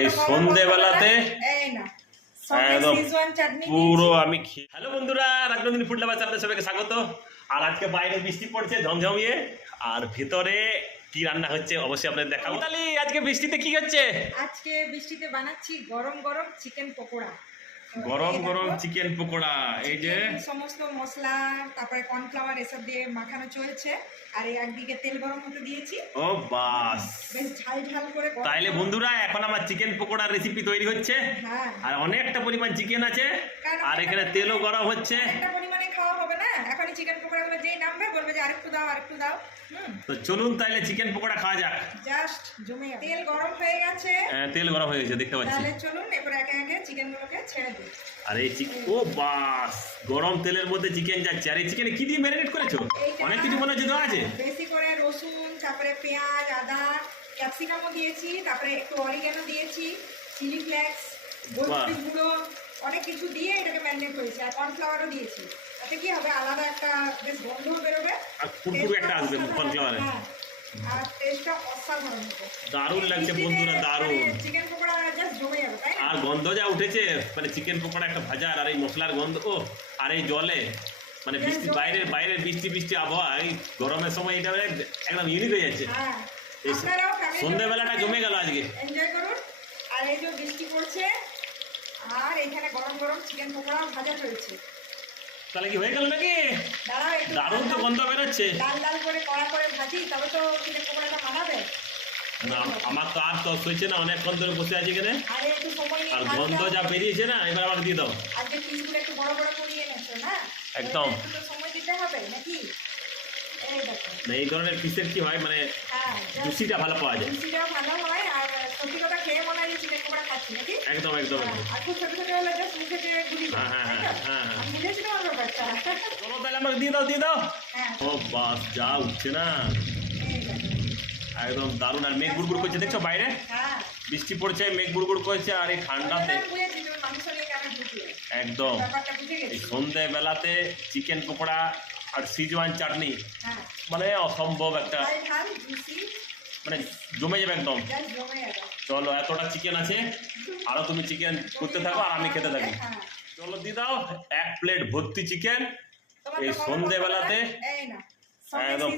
এই সন্ধ্যেবেলাতে একদম পুরো আমি হ্যালো বন্ধুরা, রাজনন্দিনী ফুড লাভার চ্যানেলে সবাইকে স্বাগত। আর আজকে বাইরে বৃষ্টি পড়ছে ঝমঝমিয়ে, আর ভেতরে কি রান্না হচ্ছে অবশ্যই আপনাদের দেখাবো। তাহলে আজকে বৃষ্টিতে কি হচ্ছে? আজকে বৃষ্টিতে বানাচ্ছি গরম গরম চিকেন পকোড়া। গরম গরম চিকেন পকোড়া, এই যে সমস্ত মশলা তারপরে কর্নফ্লাওয়ার এসব দিয়ে মাখানো চলছে, আর এই একদিকে তেল গরম হতে দিয়েছি। ও বাস, বেশ ঝাল ঝাল করে। তাইলে বন্ধুরা এখন আমার চিকেন পকোড়ার রেসিপি তৈরি হচ্ছে। হ্যাঁ, আর অনেকটা পরিমাণ চিকেন আছে, আর এখানে তেলও গরম হচ্ছে। একটা পরিমাণে খাওয়া হবে না, এখনই চিকেন পকোড়াগুলো যেই নামবে বলবে যে আরেকটু দাও আরেকটু দাও। তো চলুন তাইলে চিকেন পকোড়া খাওয়া যাক। জাস্ট জমে যাবে। তেল গরম হয়ে গেছে। তেল গরম হয়ে গেছে দেখতে পাচ্ছি। তাহলে চলুন এবার একে একে চিকেনগুলোকে ছেড়ে দিই। আর এই চিকেন, ও বাস, গরম তেলের মধ্যে চিকেন যাচ্ছে। আর এই চিকেনে কি দিয়ে ম্যারিনেট করেছো? অনেক কিছু মনে হচ্ছে দেওয়া আছে। বেশি করে রসুন, তারপরে পেঁয়াজ, আদা, ক্যাপসিকামও দিয়েছি, তারপরে একটু অরিগ্যানো দিয়েছি, চিলি ফ্লেক্স, গোলমরিচ গুঁড়ো, অনেক কিছু দিয়ে এটাকে ম্যারিনেট করেছি। আর কর্নফ্লাওয়ারও দিয়েছি। তাতে কি হবে, আলাদা একটা বেশ গন্ধ বেরোবে, আর কুরকুরে একটা আসবে কর্নফ্লাওয়ারে। আর টেস্টটা অসাধারণ হবে। দারুণ লাগছে বন্ধুরা, দারুণ। চিকেন পকোড়া জাস্ট জমে যাবে, তাই না? আর গন্ধ যা উঠেছে, মানে চিকেন পকোড়া একটা ভাজা, আর এই মশলার গন্ধ, ও আর এই জলে, মানে বৃষ্টি বাইরের বৃষ্টি বৃষ্টি আবহাওয়া, এই গরমের সময় এটা একদম ইউনিক হয়ে যাচ্ছে। সন্ধ্যেবেলাটা জমে গেল আজকে। এনজয় করুন। আর এই যে বৃষ্টি পড়ছে, আর এখানে গরম গরম চিকেন পকোড়া ভাজা চলছে। তাহলে কি হয়ে গেল নাকি? দারুণ তো গন্ধ বেরোচ্ছে। লাল লাল করে কড়া করে ভাজি, তবে তো চিকেন পকোড়াটা বানাবে না। আমার তো আর তস হয়েছে না, অনেকক্ষণ ধরে বসে আছি এখানে। আর গন্ধ যা বেরিয়েছে না, এবার আমাকে দিয়ে দাও। আজকে পিসগুলো একটু বড় বড় করিয়ে এনেছো না? একদম সময় দিতে হবে নাকি? এই ধরনের পিসের কি হয়, মানে জুসিটা ভালো পাওয়া যায়। জুসিটা ভালো হয়, আর সত্যি কথা খেয়ে মনে হয় যে চিকেন পকোড়া খাচ্ছি নাকি? একদম একদম। আর খুব ছোট ছোট হলে জাস্ট মুখে দিয়ে গুলি যায়। হ্যাঁ, বুঝেছি তোমার ব্যাপারটা। চলো তাহলে আমাকে দিয়ে দাও। ও বাস, যা উঠছে না, একদম দারুণ। আর মেঘ গুড়গুড় করছে, দেখছো বাইরে বৃষ্টি পড়ছে, মেঘ গুড়গুড় করছে, আর এই ঠান্ডাতে একদম এই সন্ধ্যে বেলাতে চিকেন পকোড়া আর সিজওয়ান চাটনি, মানে অসম্ভব একটা, মানে জমে যাবে একদম। চলো, এতটা চিকেন আছে, আরো তুমি চিকেন করতে থাকো আর আমি খেতে থাকি। চলো দিয়ে দাও এক প্লেট ভর্তি চিকেন এই সন্ধ্যে বেলাতে, একদম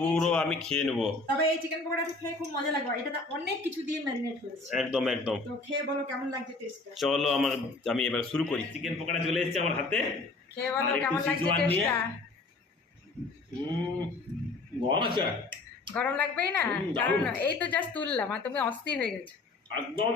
পুরো আমি খেয়ে নেবো। তবে এই চিকেন পকোড়াটা খেয়ে খুব মজা লাগবে, এটাতে অনেক কিছু দিয়ে ম্যারিনেট হয়েছে। একদম একদম। তো খেয়ে বলো কেমন লাগছে টেস্টটা। চলো আমি এবার শুরু করি। চিকেন পকোড়া চলে এসেছে আমার হাতে, খেয়ে বলো কেমন লাগছে টেস্টটা। গরম আছে, গরম লাগবেই না, কারণ এই তো জাস্ট তুললাম আর তুমি অস্থির হয়ে গেছো একদম।